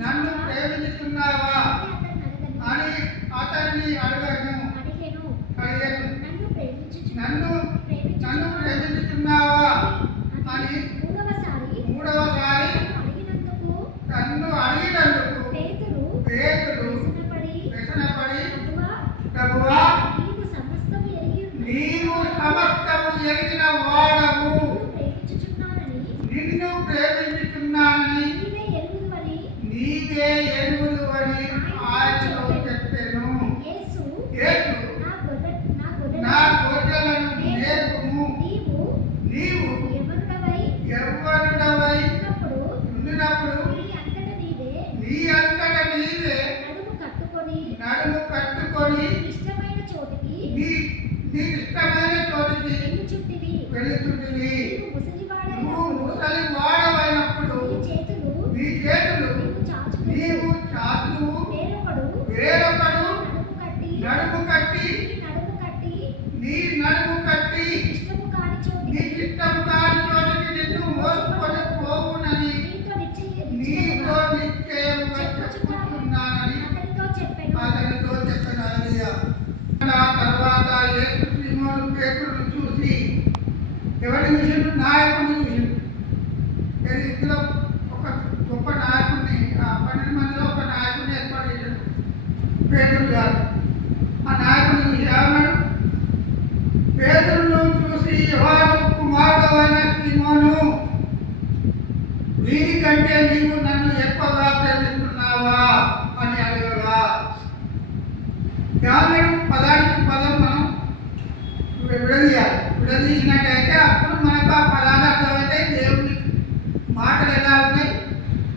నన్ను ప్రేమించుతున్నావా అని అతన్ని అడిగాను. నన్ను ప్రేమించుతున్నావా అని మూడవసారి నన్ను అడిగినందుకు పేతురు వ్యసనపడి, ప్రభువా, నీవు సమస్తము ఎరిగిన వాడవు, నిన్ను ప్రేమించుచున్నానని నీవే ఎరుగుదువని ఆయనతో చెప్పెను. యేసు, నా గొర్రెలను మేపుము. నీవు యవ్వనుడవై ఉండినప్పుడు నీ అంతట నీవే నడుము కట్టుకొని నీ ఇష్టమైన చోటికి వెళుతుంటివి. నువ్వు ముసలి వాడవైనప్పుడు నీ చేతులు నీవు చాచుదువు, వేరొకడు నడుము కట్టి నీ నడుము కట్టి నీకు ఇష్టము కాని చోటికి నిన్ను మోసుకొని పోవునని నీతో నిశ్చయముగా చెప్పుకుంటున్నానని అతనితో చెప్పాను. ఆ తర్వాత యేసు సీమోను పేతురును చూసి ఎవరిని చూసిండు? నాయకుడిని చూసిండు. ఇందులో ఒక గొప్ప నాయకుడిని, 12 మందిలో ఒక నాయకుడిని ఏర్పాటు చేసిండు పేతురు గారు. ఆ నాయకుడిని చూసి ఏమన్నాడు? పేతురును చూసి, యోహాను కుమారుడైన సీమోను, వీరికంటే నీవు నన్ను ఎక్కువగా ప్రేమిస్తున్నావా అని అడగగా ఏమన్నాడు? పదానికి పదం మనం విడదీయాలి. విడదీసినట్టయితే అప్పుడు మనకు ఆ పదాలు అర్థమైతే దేవుని మాటలు ఎలా ఉన్నాయి.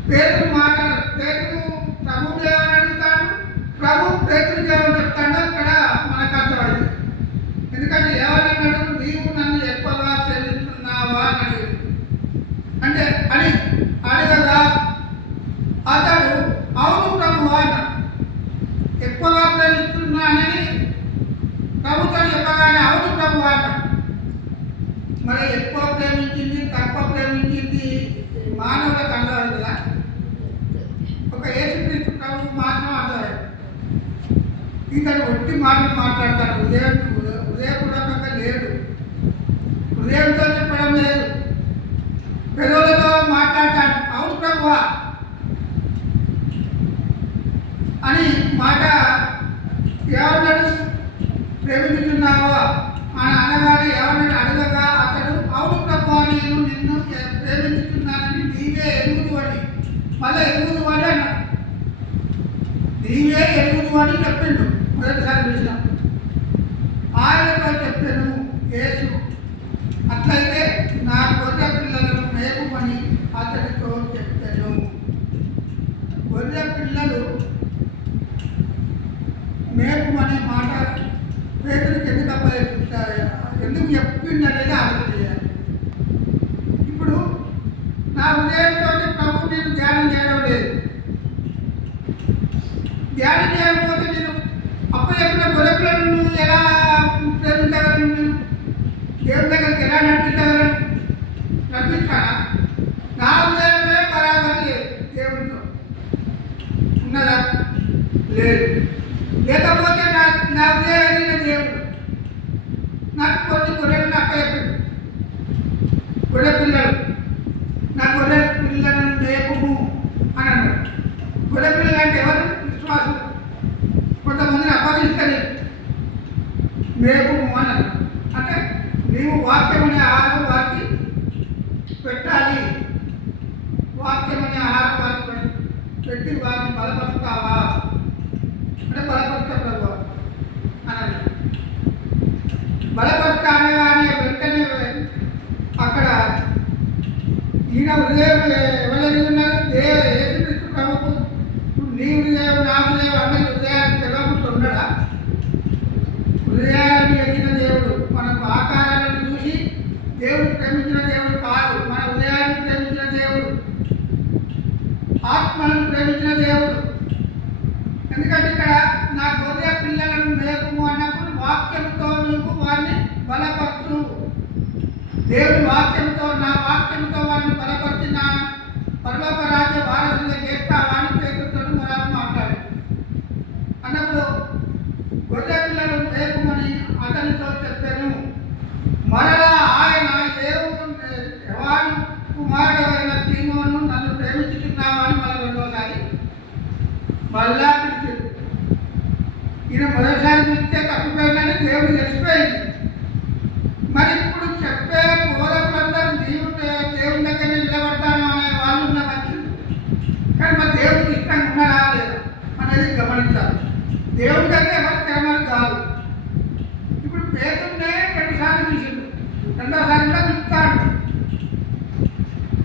పేతురు మాటలు, పేతురు ప్రభువుని ఏమని అడుగుతాడు, ప్రభు పేతురుకి ఏమని చెప్తాడో ఇక్కడ మనకు అర్థమైంది. ఎందుకంటే ఏమన్నాడు? నీవు నన్ను ఎక్కువగా ప్రేమిస్తున్నావా అని అంటే అని అడగగా అతడు అవును ప్రభు అన్నాడు. ఎక్కువగా ప్రేమిస్తున్నానని ప్రభుతో చెప్పగానే అవును ప్రభు అన్నాడు. మరి ఎక్కువ ప్రేమించింది, తక్కువ ప్రేమించింది మానవులకు అర్థమైంది కదా. ఒక యేసుక్రీస్తు ప్రభు మాత్రం అర్థమైంది. ఇతను ఒట్టి మాటలు మాట్లాడతాడు, హృదయపూర్వకంగా లేడు, హృదయంతో చెప్పడం లేదు, పెదవులతో మాట్లాడతాడు. అవును ప్రభువా అని మాట ఏమన్నాడు? ప్రేమించుతున్నావా అని అనగానే ఏమన్నాడు? అడగగా అతడు అవును ప్రభువా, నేను నిన్ను ప్రేమించుతున్నానని నీవే ఎరుగుదు అని, మళ్ళీ ఎరుగుదు అని అన్నాడు. నీవే ఎరుగుదు అని చెప్పిండు మొదటిసారి పిలిచినప్పుడు. ఆయనతో చెప్పాను యేసు, అట్లయితే నా గొర్రె పిల్లలను మేపుమని అతడితో చెప్పాను. గొర్రె పిల్లలు మేపుమనే మాట పేతురికి ఎందుకు చెప్పిందనేది ఆలోచన చేయాలి. ఇప్పుడు నా హృదయంతో ప్రభు నేను ధ్యానం చేయడం లేదు. ధ్యానం చేయకపోతే నేను అప్పుడు ఎప్పుడో గొర్రె పిల్లలను ఎలా ప్రేమించగలను? నేను దేవుని దగ్గరికి ఎలా నడిపించగలను? నడిపించాలా? నా హృదయమే బరాబర్ లేదు దేవుడితో. ఉన్నదా? లేదు. లేకపోతే నా హృదయం దేవుడు నాకు కొన్ని గొర్రెలను అప్పచెప్పాడు. గొర్రె పిల్లలు, నా గొర్రె పిల్లలను మేపుము అని అన్నాడు. గొర్రె పిల్లలు అంటే ఎవరు? విశ్వాసులు. కొంతమందిని అప్పగిస్తారు, మేపుము అని అన్నాడు. అంటే నీవు వాక్యం అనే ఆహారం వారికి పెట్టాలి, వాక్యం అనే ఆహారం వారికి పెట్టి వారిని బలపరుస్తావా అంటే బలపరుస్తా ప్రభు అని అన్నాడు. బలపరుస్తా అనగానే వెంటనే అక్కడ ఈయన హృదయం ఎవరి ఉన్నారు? యేసుక్రీస్తు ప్రభుకు నీ హృదయం నా హృదయం అందరి హృదయాన్ని తెలవకుండా ఉన్నాడా? హృదయాన్ని ఎదిగిన దేవుడు మనకు ఆకారాలను చూసి దేవుడు ప్రేమించిన దేవుడు కాదు, మన హృదయాన్ని ప్రేమించిన దేవుడు, ఆత్మలను ప్రేమించిన దేవుడు. ఎందుకంటే ఇక్కడ నా గొర్రె పిల్లలను మేపుము అన్నప్పుడు వాక్యంతో నీకు వారిని బలపరచు. దేవుడి వాక్యంతో, నా వాక్యంతో వారిని బలపరిచిన పరలోక రాజ్య వారసులుగా చేస్తావా అని మళ్ళా పిలిచాడు. ఈయన మొదటిసారి పిలిస్తే తప్పిపోయిందని దేవుడు తెలిసిపోయింది. మరి ఇప్పుడు చెప్పే బోధకులందరూ దేవుని దగ్గర నిలబడతాను అనే వాళ్ళు ఉన్న మంచిది, కానీ మరి దేవుడికి ఇష్టంగా ఉన్నారా లేదా అనేది గమనించాలి. దేవుడికి అయితే ఎవరు తిరమని కాదు. ఇప్పుడు పేరునే 2 సార్లు పిలిచిండు, 2వసారి కూడా పిలుస్తాడు.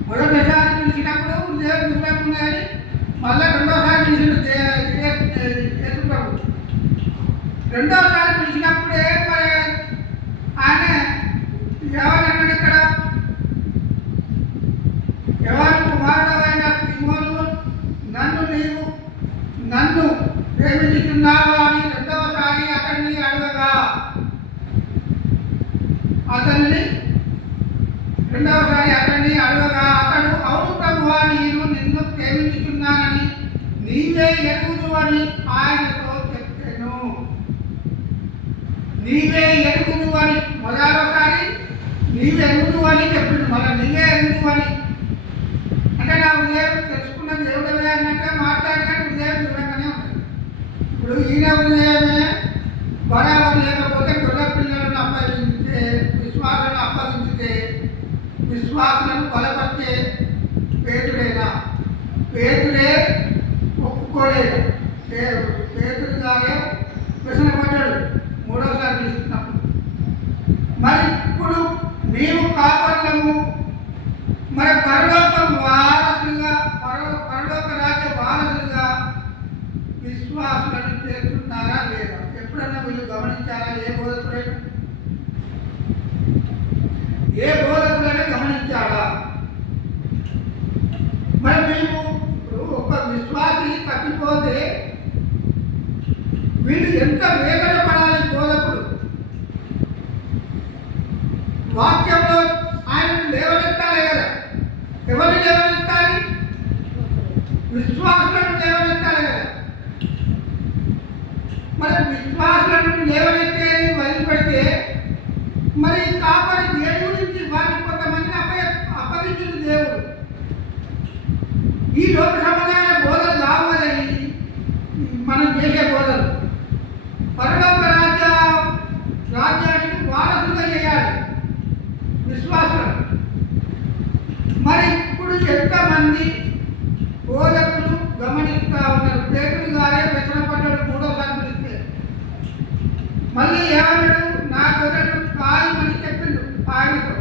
మొదటిసారి పిలిచినప్పుడు దేవుడు దూరంగా ఉన్నాయని మళ్ళీ 2వసారి పిలిచిండు యేసు ప్రభు. 2వసారి పిలిచినప్పుడే మరి ఆయన ఎవరన్నాడు ఇక్కడ, ఎవరి కుమారుడైన సీమోను, నన్ను ప్రేమించుతున్నావా అని 2వసారి అతన్ని అడగగా, అతడు అతడు అవును ప్రభువా, నేను నిన్ను ప్రేమించుతున్నానని నీవే ఎరుగుదు అని ఆయనతో చెప్పాను. నీవే ఎరుగుదు అని మొదటిసారి నీవే ఎరుగుదు అని చెప్పిండు, మళ్ళీ నీవే ఎరుగుదు అని అంటే నా హృదయం తెలుసుకున్న దేవుడవే అన్నట్టే మాట్లాడినా హృదయం దూరంగానే ఉంటుంది. ఇప్పుడు ఈయన హృదయమే బరాబర్ లేకపోతే గొర్రె పిల్లలను అప్పగించే విశ్వాసాలను అప్పగించితే విశ్వాసాలను బలపరిచే పేతుడేనా? పేతుడే ఒప్పుకోలేదు. పేతుడుగానే వ్యసనపడ్డాడు 3వసారి పిలుస్తున్నప్పుడు. మరి ఇప్పుడు మేము కాపాడము, మరి పరలోక రాజ్య వారసులుగా విశ్వాసులను చేస్తున్నారా లేదా? ఎప్పుడన్నా వీళ్ళు గమనించారా? ఏ బోధకుడైనా గమనించాడా? మరి మేము ఇప్పుడు ఒక విశ్వాసి తప్పిపోతే వీళ్ళు ఎంత వేదన పడాలి? బోధకుడు వాక్యంలో ఆయన లేవనెత్తాలి కదా. ఎవరిని లేవనెత్తాలి? విశ్వాసులను లేవనెత్తాలి కదా. మరి విశ్వాసులను లేవనెత్తేది వదిలిపెడితే మరి కాపరి దేని గురించి వారిని కొంతమందిని అప్పగించింది దేవుడు. ఈ లోక సంబంధమైన బోధలు కావాలి మనం చేసే బోధలు. పరలోక రాజ్యానికి వారసులుగా చేయాలి విశ్వాసులను. మరి ఇప్పుడు ఎంతమంది బోధకులు గమనిస్తూ ఉన్నారు? పేతుడు గారే వ్యసనపడ్డాడు 3వసారి పిలిస్తే. మళ్ళీ ఏమన్నాడు? నా గొర్రెలను కాయమని చెప్పిండు ఆయనతో.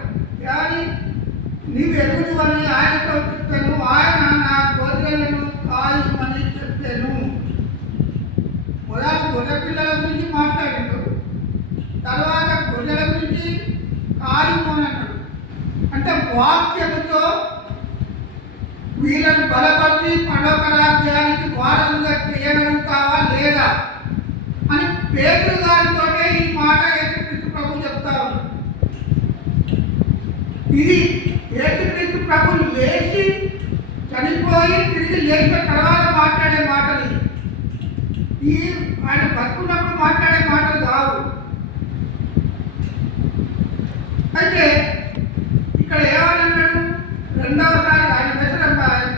ఏమని? నీవు ఎరుగుదు అని ఆయనతో చెప్పాను. ఆయన నా గొర్రెలను కాయమని చెప్పాను. మొదటి గొర్రె పిల్లల గురించి మాట్లాడిండు, తర్వాత గొర్రెల గురించి కాయము అని అన్నాడు. అంటే వాక్యముతో వీళ్ళని బలపరిచి పరలోక రాజ్యానికి వారసులుగా చేయగలుగుతావా లేదా అని పేతురు గారితోనే ఈ మాట యేసుక్రీస్తు ప్రభు చెప్తా ఉన్నారు. ఇది యేసుక్రీస్తు ప్రభు లేచి చనిపోయి తిరిగి లేచిన తర్వాత మాట్లాడే మాటలు. ఈ ఆయన బతుకున్నప్పుడు మాట్లాడే మాటలు కావు. అయితే ఇక్కడ ఏమన్నాడు? 2వసారి ఆయన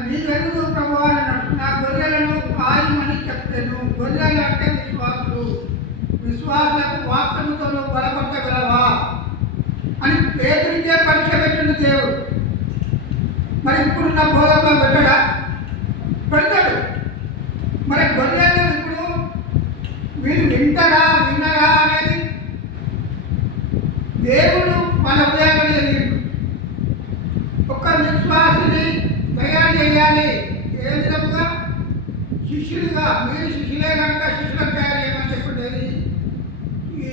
నీ వెలుగు ప్రభు అని అన్నాడు. నా గొర్రెలను కాయమని చెప్తాను. గొర్రెలు అంటే విశ్వాసులు. విశ్వాసులకు వాక్యముతో బలపరచగలవా అని పేతురికే పరీక్ష పెట్టింది దేవుడు. మరి ఇప్పుడు నా బోధనలో పెట్టడా? పెడతాడు. మరి గొర్రెలు ఇప్పుడు వీళ్ళు వింటారా వినరా అనేది దేవుడు మన హృదయాన్ని ఎరిగిండు. ఒక విశ్వాసిని తయారు చేయాలి. ఏ విధముగా? శిష్యులుగా. మీరు శిష్యులే కనుక శిష్యులకు తయారు చేయమని చెప్పుండేది ఈ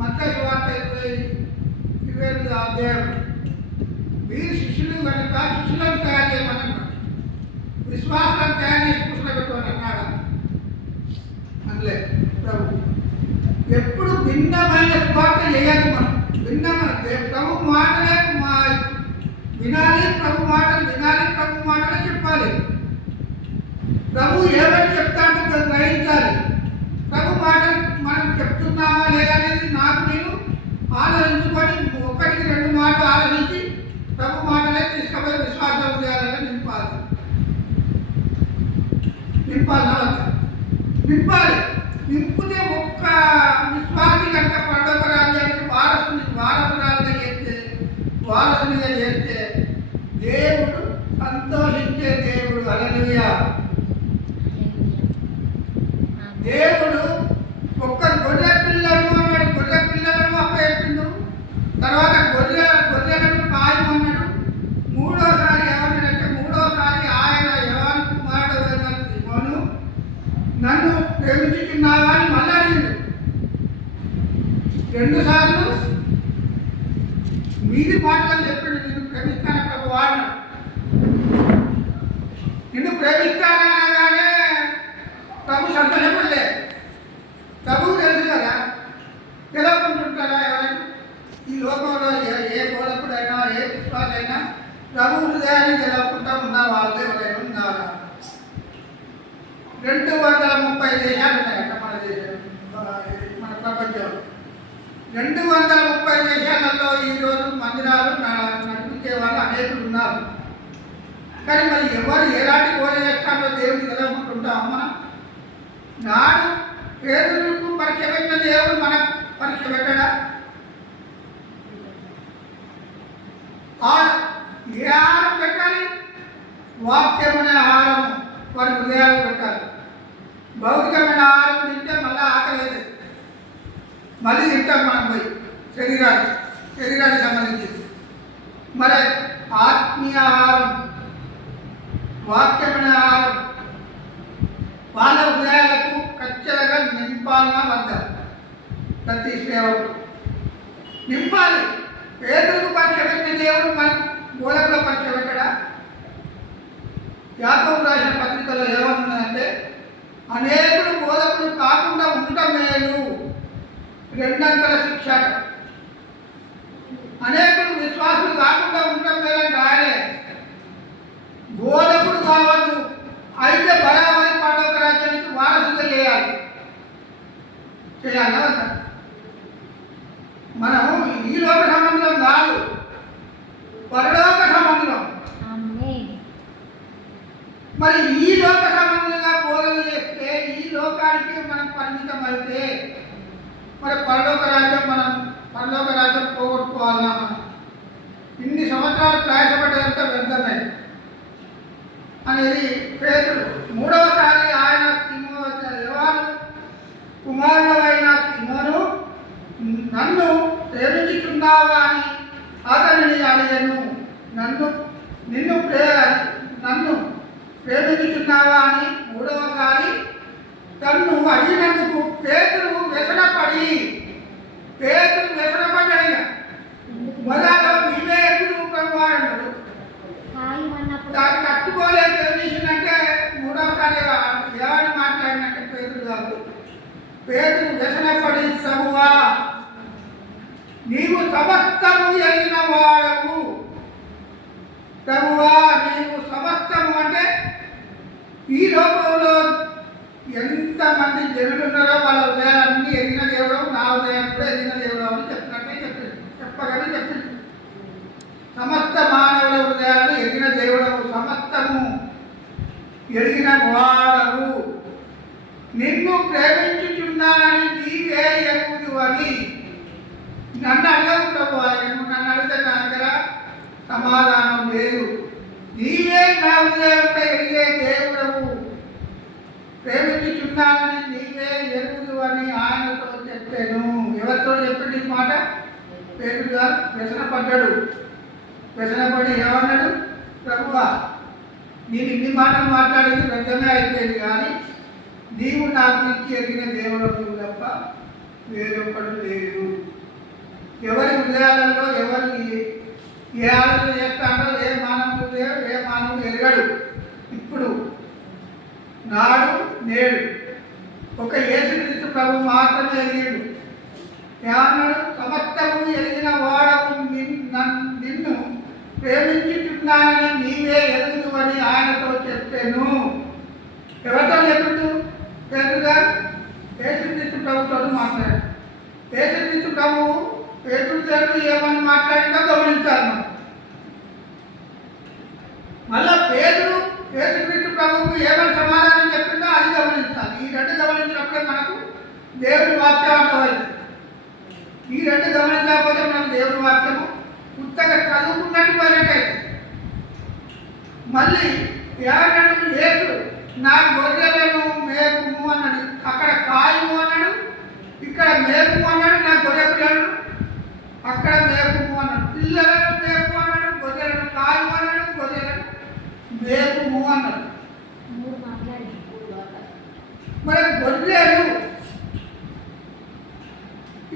మత్తయి సువార్త 28వ అధ్యాయం. మీరు శిష్యులు కనుక శిష్యులను తయారు చేయమని అన్నాడు. విశ్వాసాలను తయారు చేసి కూర్చోబెట్టుకోని అన్నాడా? అనలే ప్రభు. ఎప్పుడు భిన్నమైన స్వార్థ చేయాలి. మనం భిన్నమైన ప్రభు మాటలే వినాలి. ప్రభు మాటలే చెప్పాలి. ప్రభు ఏమని చెప్తాడో గ్రహించాలి. ప్రభు మాటలు మనం చెప్తున్నామా లేదా అనేది నాకు నేను ఆలోచించుకొని 1-2 మాటలు ఆలోచించి ప్రభు మాటలే తీసుకుపోయి విశ్వాసం చేయాలని నింపాలి. నింపాలి. నింపితే ఒక్క విశ్వాసి కనుక పరలోక రాజ్యానికి వారసునిగా చేస్తే దేవుడు సంతోషించే దేవుడు. హల్లెలూయా. దేవుడు ఒక్క గొర్రె పిల్లను అన్నాడు, గొర్రె పిల్లలను అప్పచెప్పిండు. తర్వాత గొర్రెలను కాయమన్నాడు. మూడోసారి ఏమన్నాడంటే, మూడోసారి ఆయన యోహాను కుమారుడు అయిన సీమోను నన్ను ప్రేమించుచున్నావా అని మళ్ళీ అడిగిండు. 2 సార్లు మీది మాటలు చెప్పిండు, నిన్ను ప్రేమిస్తాను ప్రభు అన్నాడు. నిన్ను ప్రేమిస్తానగానే ప్రభు సంతోషపడలే. ప్రభువు తెలుసు కదా, తెలవకుంటుంటారా ఎవరైనా? ఈ లోకంలో ఏ బోధకుడైనా ఏ విశ్వాసైనా ప్రభు హృదయాన్ని తెలవకుండా ఉన్న వాళ్ళు ఎవరైనా ఉన్నారా? 230 దేశాలు ఉన్నాయంట మన దేశం, మన ప్రపంచంలో. 230 దేశాలలో ఈరోజు మందిరాలు నడిపించే వాళ్ళు అనేకులు ఉన్నారు. కానీ మరి ఎవరు ఎలాంటి బోధ చేస్తారో దేవుడికి తెలవకుంటుంటాం మనం. నాడు పేదలకు పరీక్ష పెట్టిన దేవుడు మనకు పరీక్ష పెట్టడా? ఏ ఆహారం పెట్టాలి? వాక్యమైన ఆహారం వారి హృదయాలు పెట్టాలి. భౌతికమైన ఆహారం తింటే మళ్ళీ ఆకలేదు, మళ్ళీ తింటాం మనం పోయి శరీరానికి సంబంధించింది. మరి ఆత్మీయ ఆహారం, వాక్యమైన ఆహారం వాళ్ళ హృదయాలకు ఖచ్చితంగా నింపాలన్న వద్ద ప్రతి సేవకు నింపాలి. పేదలకు పరీక్ష పెట్టిన దేవుడు మనకు బోధకులో పరీక్ష పెట్టడా? యాకోబు రాసిన పత్రికలో ఏమవుతుందంటే, అనేకులు బోధకులు కాకుండా ఉండటం మేలు, 2 అంతల శిక్ష. అనేకులు విశ్వాసులు కాకుండా ఉండటం మేలని రాయలే. బోధకుడు కావద్దు, అయితే బరాబరి పరలోక రాజ్యానికి వారసుగా చేయాలి వద్ద. మనము ఈ లోక సంబంధం కాదు, పరలోక సంబంధం. మరి ఈ లోక సంబంధంగా బోధన చేస్తే ఈ లోకానికి మనం పరిమితం అయితే మరి పరలోక రాజ్యం పోగొట్టుకోవాలన్నా మనం? ఇన్ని సంవత్సరాలు ప్రయాసపడ్డదంతా వ్యర్థమే అనేది పేతురు. 3వసారి ఆయన యోహాను కుమారుడైన సీమోను నన్ను ప్రేమించుచున్నావా అని అతనిని అడిగాను. నన్ను ప్రేమించుచున్నావా అని 3వసారి తన్ను అడిగినందుకు పేతురు వ్యసనపడ్డాడు. మొదలో నీవే ఎప్పుడు ప్రభు అన్నాడు. దాన్ని కట్టుకోలేక ఏం చేసిందంటే 3వసారి ఏమని మాట్లాడినట్టే పేతురు కాదు. పేతురు వ్యసనపడి, ప్రభువా నీవు సమస్తము ఎరిగిన వాడవు. ప్రభువా నీవు సమస్తము అంటే ఈ లోకంలో ఎంతమంది జనులు ఉన్నారో వాళ్ళ హృదయాలన్నీ ఎరిగిన దేవుడు, నా హృదయాన్ని కూడా ఎరిగిన దేవుడు అని చెప్పగానే చెప్పింది. సమస్త మానవుల హృదయాలను ఎరిగిన దేవుడవు, సమస్తము ఎరిగిన వాడవు. నిన్ను ప్రేమించుచున్నానని నీవే ఎరుగుదు అని నన్ను అడగవు ప్రభు. నన్ను అడిగితే నా దగ్గర సమాధానం లేదు. నీవే నా హృదయంపై ఎరిగే దేవుడవు, ప్రేమించుచున్నానని నీవే ఎరుగుదు అని ఆయనతో చెప్పాను. ఎవరితో చెప్పింది ఈ మాట? పేతురు గారు వ్యసనపడ్డాడు. వ్యసనపడి ఏమన్నాడు? ప్రభువా నేను ఇన్ని మాటలు మాట్లాడింది వ్యర్థమే అయిపోయింది, కానీ నీవు నా గురించి ఎరిగిన దేవుడు తప్ప వేరొక్కడు లేదు. ఎవరి హృదయాలలో ఎవరికి ఏ ఆలోచన చేస్తాడో ఏ మానవుడు ఎరగడు. ఇప్పుడు నాడు నేడు ఒక యేసుక్రీస్తు ప్రభు మాత్రమే ఎరిగిండు. ఏమన్నాడు? సమస్తము ఎరిగిన వాడవు, నిన్ను ప్రేమించుతున్నానని నీవే ఎరుగుదు అని ఆయనతో చెప్పాను. ఎవరితో చెప్పిండు? పేతురు గారు యేసుక్రీస్తు ప్రభుతో మాట్లాడారు. యేసుక్రీస్తు ప్రభు పేతురు గారు ఏమని మాట్లాడిందో గమనించాలి మనం. మళ్ళా పేతురు యేసుక్రీస్తు ప్రభువుకు ఏమని సమాధానం చెప్పిందో అది గమనించాలి. ఈ 2 గమనించాలి. దేవుని వాక్యం అర్థమైంది. ఈ రెండు గమనించకపోతే మనం దేవుని వాక్యము ఉత్తగా చదువుకున్నట్టు పోయినట్టయితే మళ్ళీ ఏమన్నాడు యేసు నా గొర్రెలను మేపుము అన్నాడు. అక్కడ కాయము అన్నాడు, ఇక్కడ మేపుము అన్నాడు. నా గొర్రె పిల్లలను అక్కడ మేపుము అన్నాడు. పిల్లలను మేపు అన్నాడు, గొర్రెలను కాయము అన్నాడు, గొర్రెలను మేపుము అన్నాడు. మరి గొర్రెలు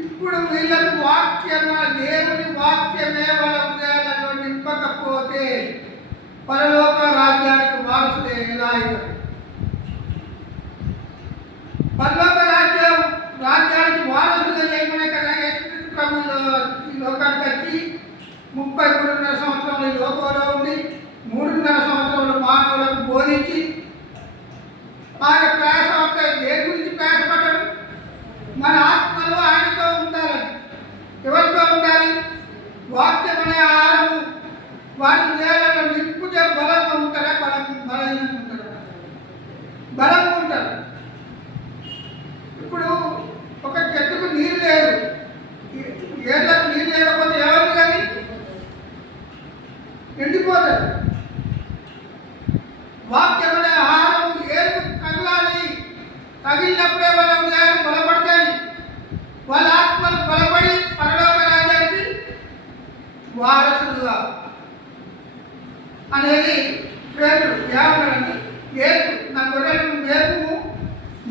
ఇప్పుడు వీళ్ళకు వాక్యము దేవుని వాక్యమే వాళ్ళ హృదయాలలో నింపకపోతే పరలోక రాజ్యానికి వారసులే ఎలా అవుతారు? పరలోక రాజ్యానికి వారసులుగా చేయమనే కదా యేసుక్రీస్తు ప్రభువులు ఈ లోకానికి వచ్చి 33.5 సంవత్సరాలు ఈ లోకంలో ఉండి 3.5 సంవత్సరాలు మానవులకు బోధించి ఆయన ప్రయాసం అంటే దేని గురించి ప్రయాసపడ్డాడు? మన ఆత్మలో ఆయనతో ఉండాలని. ఎవరితో ఉండాలి? వాక్యం అనే ఆహారము వారి హృదయాలలో నింపుతే బలంగా ఉంటారా? బలహీనంగా ఉంటారా? బలంగా ఉంటారు. ఇప్పుడు ఒక చెట్టుకు నీరు లేదు, ఏళ్ళకు నీరు లేకపోతే ఎవరు కానీ ఎండిపోతారు. వాక్యం అనే ఆహారం ఏరుకు తగలాలి. తగిలినప్పుడే వాళ్ళ హృదయాలు బలపడతాయి. వాళ్ళ ఆత్మలు బలపడి పరలోక రాజ్యానికి వారసులుగా అనేది పేదలు ఏమన్నాడంటే యేసు నా గొర్రెలను మేపుము,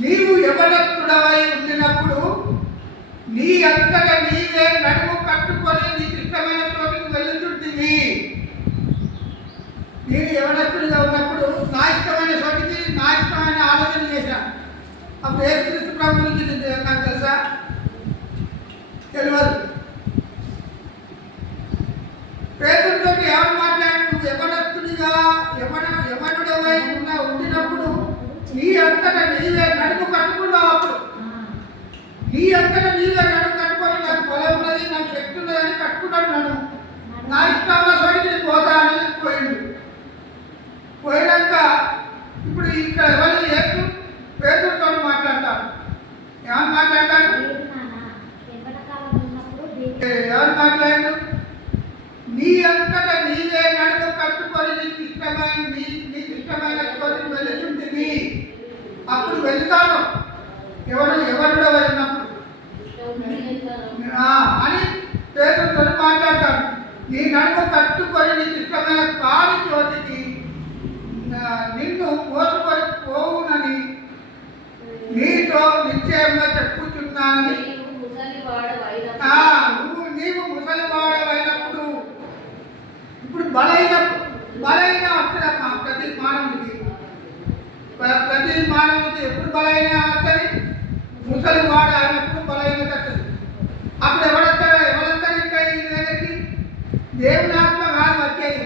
నీవు యవనస్తుడవై ఉండినప్పుడు నీ అంతట నీవే నడుము కట్టుకొని నీకు ఇష్టమైన చోటుకు వెళ్ళుతుంటివి. నేను యవనస్తుడిగా ఉన్నప్పుడు నా ఇష్టమైన చోటికి నా ఇష్టమైన ఆలోచన చేశాను. అప్పుడు యేసుక్రీస్తు ప్రభు గురించి నాకు తెలుసా? తెలియదు. పేదలతో ఎవరు మాట్లాడి నువ్వు యవనస్తుడిగా యవనుడవై ఉండినప్పుడు నీ అంతటా నీవే నడుము కట్టుకున్నావు. అప్పుడు నీ అంతటా నీవే నడుము కట్టుకొని నాకు పొలం ఉన్నది, నాకు శక్తి ఉన్నదని కట్టుకున్నాడు. నన్ను నా ఇష్టంలో సరికి పోతా అని పోయిండు. పోయినాక ఇప్పుడు ఇక్కడ ఎవరు యేసు పేదలతో మాట్లాడతాడు. ఏమని మాట్లాడతాడు? ఎవరు మాట్లాడు? నీ అంతటా నీవే నడుము కట్టుకొని నీకు ఇష్టమైన చోటుకు వెళుతుంటివి. అప్పుడు వెళ్తాను ఎవరుడో వెళ్ళినప్పుడు అని పేదలతో మాట్లాడతాడు. నీ నడుము కట్టుకొని నీకు ఇష్టమైన కాని చోటికి నిన్ను మోసుకొని పోవునని నీతో నిశ్చయంగా చెప్పుతున్నానని. నీవు ముసలివాడవైనప్పుడు ఇప్పుడు బలైన వస్తుందమ్మా ప్రతి మానవునికి ఎప్పుడు బలైన వస్తుంది? ముసలివాడ అయినప్పుడు బలైనది వస్తుంది. అప్పుడు ఎవరంటారు ఇంకా ఈ దగ్గరికి? దేవుని ఆత్మ కాదు వచ్చేది,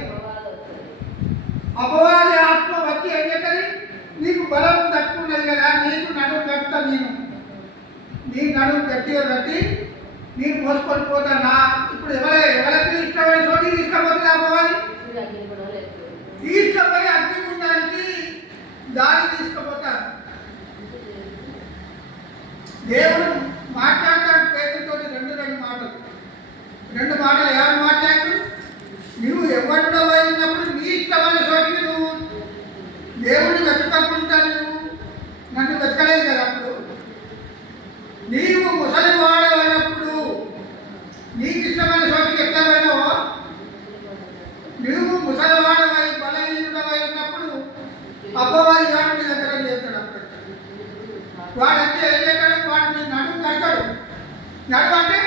అపవాది ఆత్మ వచ్చి ఏం చేస్తుంది? నీకు బలం తక్కువన్నది కదా, నీకు నడుము కట్టుతా, నీ నడుము గట్టిగా కట్టి నేను మోసుకొని పోతానా? ఇప్పుడు ఎవరికి ఇష్టమైన చోటికి తీసుకపోతుంది అపవాది. తీసుకపోయి అగ్నిగుండానికి దారి తీసుకుపోతారు. దేవుడు మాట్లాడతాడు పేదలతో రెండు మాటలు ఎవరు మాట్లాడు? నువ్వు ఎవరిలో ఉన్నప్పుడు నీ ఇష్టమైన చోటికి నువ్వు దేవుడిని వెతకకుండా నన్ను వెతకలేదు కదా. అప్పుడు నీవు ముసలివాడమైనప్పుడు నీకు ఇష్టమైన చోటికి ఎట్లా పోయినావో, నువ్వు ముసలివాడమై బలహీనుడమై ఉన్నప్పుడు అపవాది వాడు నీ దగ్గర చేస్తాడు. అప్పుడు వాడంటే ఏం చేస్తాడు? వాడిని నడుము కడతాడు. నడుము అంటే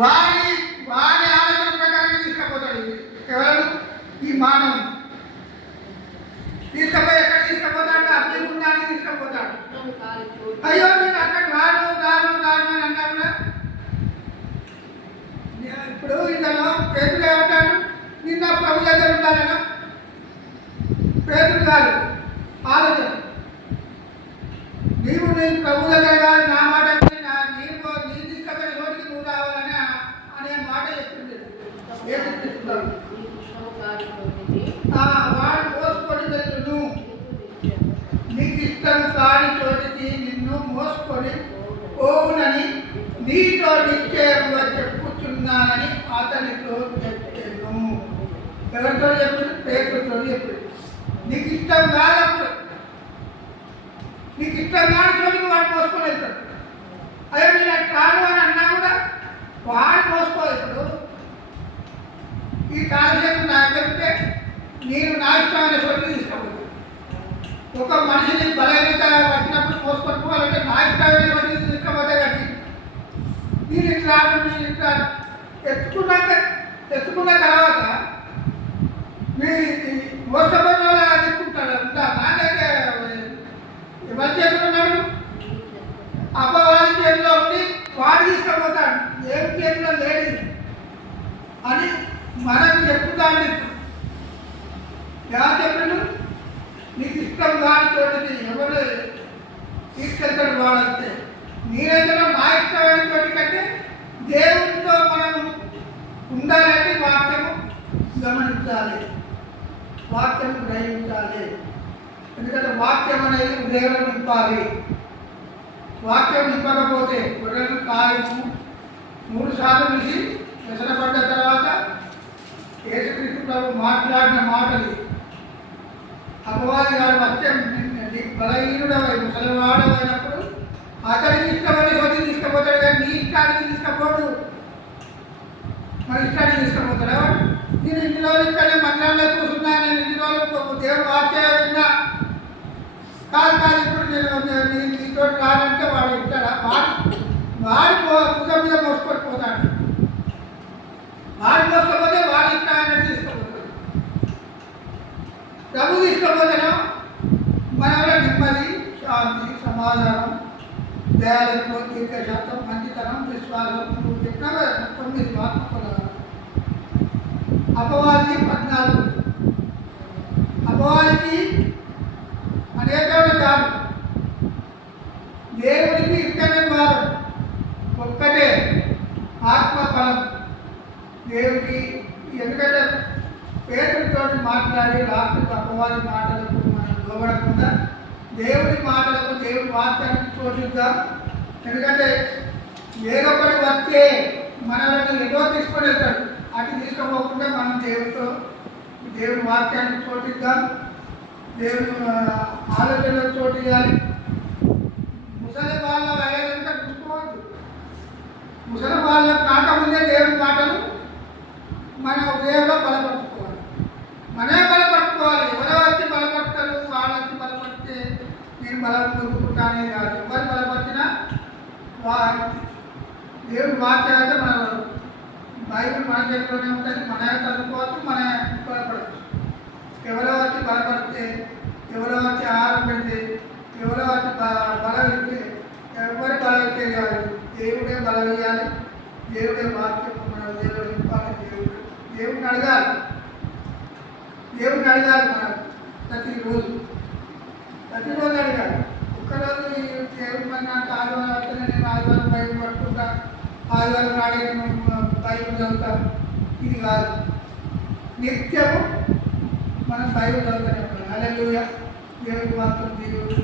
వాడి ఆలోచన ప్రకారంగా తీసుకుపోతాడు. ఎవరు? ఈ మానవుని తీసుకుపోయి ఎక్కడ తీసుకుపోతాడు? అగ్నిగుండానికి తీసుకుపోతాడు. అయ్యో నేను అక్కడ రాను అని అన్నా. ఇప్పుడు ఇతను పేదలు ఏమంటాడు? నిన్న ప్రభు దగ్గర ఉండాలన్నా. పేదలు కాదు ఆలోచన. నీవు నీ ప్రభు దగ్గర కాదు, నా మాట నీ తీసుకుపోయిన చోటికి నువ్వు రావాలని అనే మాట చెప్తుంది. వాడు మోసుకొని వెళ్ళు, నీకు ఇష్టం కాని చోటికి నిన్ను మోసుకొని నీతో నిశ్చయముగా చెప్పుచున్నానని అతనితో చెప్పాను. ఎవరితో చెప్పాడు? పేతురుతో చెప్పాడు. నీకు ఇష్టం కాదప్పుడు, నీకు ఇష్టం కాని చోటికి వాడు మోసుకొని వెళ్తాడు. అదే నేను అట్లా రాను అని అన్నా కూడా వాడు మోసుకోలేదు. ఈ కాలశేషం నాకు చెప్తే నేను నా ఇష్టమైన చోటికి తీసుకోలేదు. ఒక మనిషిని బలహీనత వచ్చినప్పుడు మోసుకొని పోవాలంటే నా ఇష్టమైన చోటికి తీసుకోపోతే కానీ నేను ఇట్లా ఎత్తుకున్న తర్వాత మీ మోసపోయిన వాళ్ళు ఎత్తుకుంటాడు. నాకైతే ఎవరి చేతిలో ఉన్నాడు? అపవాది చేతిలో ఉండి వాడు తీసుకుపోతాడు. ఏం చేతిలో లేడు అని మనకు చెప్పుతాడు. ఎలా చెప్పాడు? నీకు ఇష్టం కాని చోటికి ఎవరు తీసుకెళ్తాడు వాడంతే. నేనైతే నా ఇష్టమైన చోటి కంటే దేవునితో మనం ఉండాలంటే వాక్యము గమనించాలి, వాక్యము గ్రహించాలి. ఎందుకంటే వాక్యం అనేది హృదయంలో నింపాలి. వాక్యం నింపకపోతే గొర్రెలు కాయము 3 సార్లు విసి వ్యసనపడ్డ తర్వాత యేసుక్రీస్తు ప్రభు మాట్లాడిన మాటలు అపవాది గారు వస్తే బలహీనుడవై ముసలివాడమైనప్పుడు అతనికి ఇష్టపడి చోటికి తీసుకుపోతాడు, కానీ నీ ఇష్టానికి తీసుకుపోడు. మన ఇష్టానికి తీసుకుపోతాడు. నేను ఇన్ని రోజులు ఇక్కడే మందిరంలో కూర్చున్నా, నేను ఇన్ని రోజులు దేవుడు వాక్యం విన్నా. కాదు ఇప్పుడు నేను నీతో రానంటే వాడు ఇస్తాడా? వాడి భుజం మీద మోసుకొని పోతాడు. వాడు మోసుకపోతే వాడి ఇష్టాన్ని తీసుకుపోతాడు. ప్రభు తీసుకుపోతాను మన నెమ్మది, శాంతి, సమాధానం, దయాలత్వం, దీర్ఘశాంతం, మంచితనం, విశ్వాసం. నువ్వు చెప్పినా 9 ఆత్మకుల అపవాది 14. అపవాదికి అనేకమైన కాదు, దేవుడికి ఇక్కడే వారు ఒక్కటే ఆత్మఫలం దేవుడికి. ఎందుకంటే పేతుడితో మాట్లాడి రాత్రికి అపవాది మాటలకు మనం లోబడకుండా దేవుడి మాటలకు, దేవుడి వాక్యానికి చోటిద్దాం. ఎందుకంటే వేరొకటి వస్తే మనల్ని ఎటో తీసుకొని వెళ్తాడు. అటు తీసుకోపోకుండా మనం దేవుడి వాక్యానికి చోటిద్దాం, దేవుడి ఆలోచనలకు చోటు ఇవ్వాలి. ముసలి వాళ్ళ అయ్యేదంతా చూసుకోవద్దు. ముసలి వాళ్ళ కాకముందే దేవుడి మాటలు మన హృదయంలో బలపరుచుకోవాలి. మనమే బలపరుచుకోవాలి. ఎవరో వచ్చి బలపడతారు, వాళ్ళు వచ్చి బలపడితే నేను బలం పొందుకుంటానే కాదు. ఎవరు బలపరిచినా దేవుడి వాక్యం అయితే మన బైబిల్ మన చేతిలోనే ఉంటుంది. మన చదువుకోవచ్చు, మన బలపడవచ్చు. ఎవరో వచ్చి బలపడితే, ఎవరో వచ్చి ఆహారం పెడితే, ఎవరో వచ్చి బలం ఇస్తే, ఎవరి బలం ఇస్తే కాదు, దేవుడే బలం ఇవ్వాలి. దేవుడే వాక్యం మన దేవుడు ఇవ్వాలి. దేవుడిని అడగాలి. మనం ప్రతిరోజు అడగాలి. ఒక్కరోజు దేవుడి మన నాకు ఆదివారం వస్తేనే నేను ఆదివారం బైబిల్ పట్టుకుంటా, ఆదివారం నాడే నేను బైబిల్ చదువుతాను. ఇది కాదు, నిత్యము మనం బైబిల్ చదువుతానే. హల్లెలూయా. దేవుడి మాత్రం దేవుడు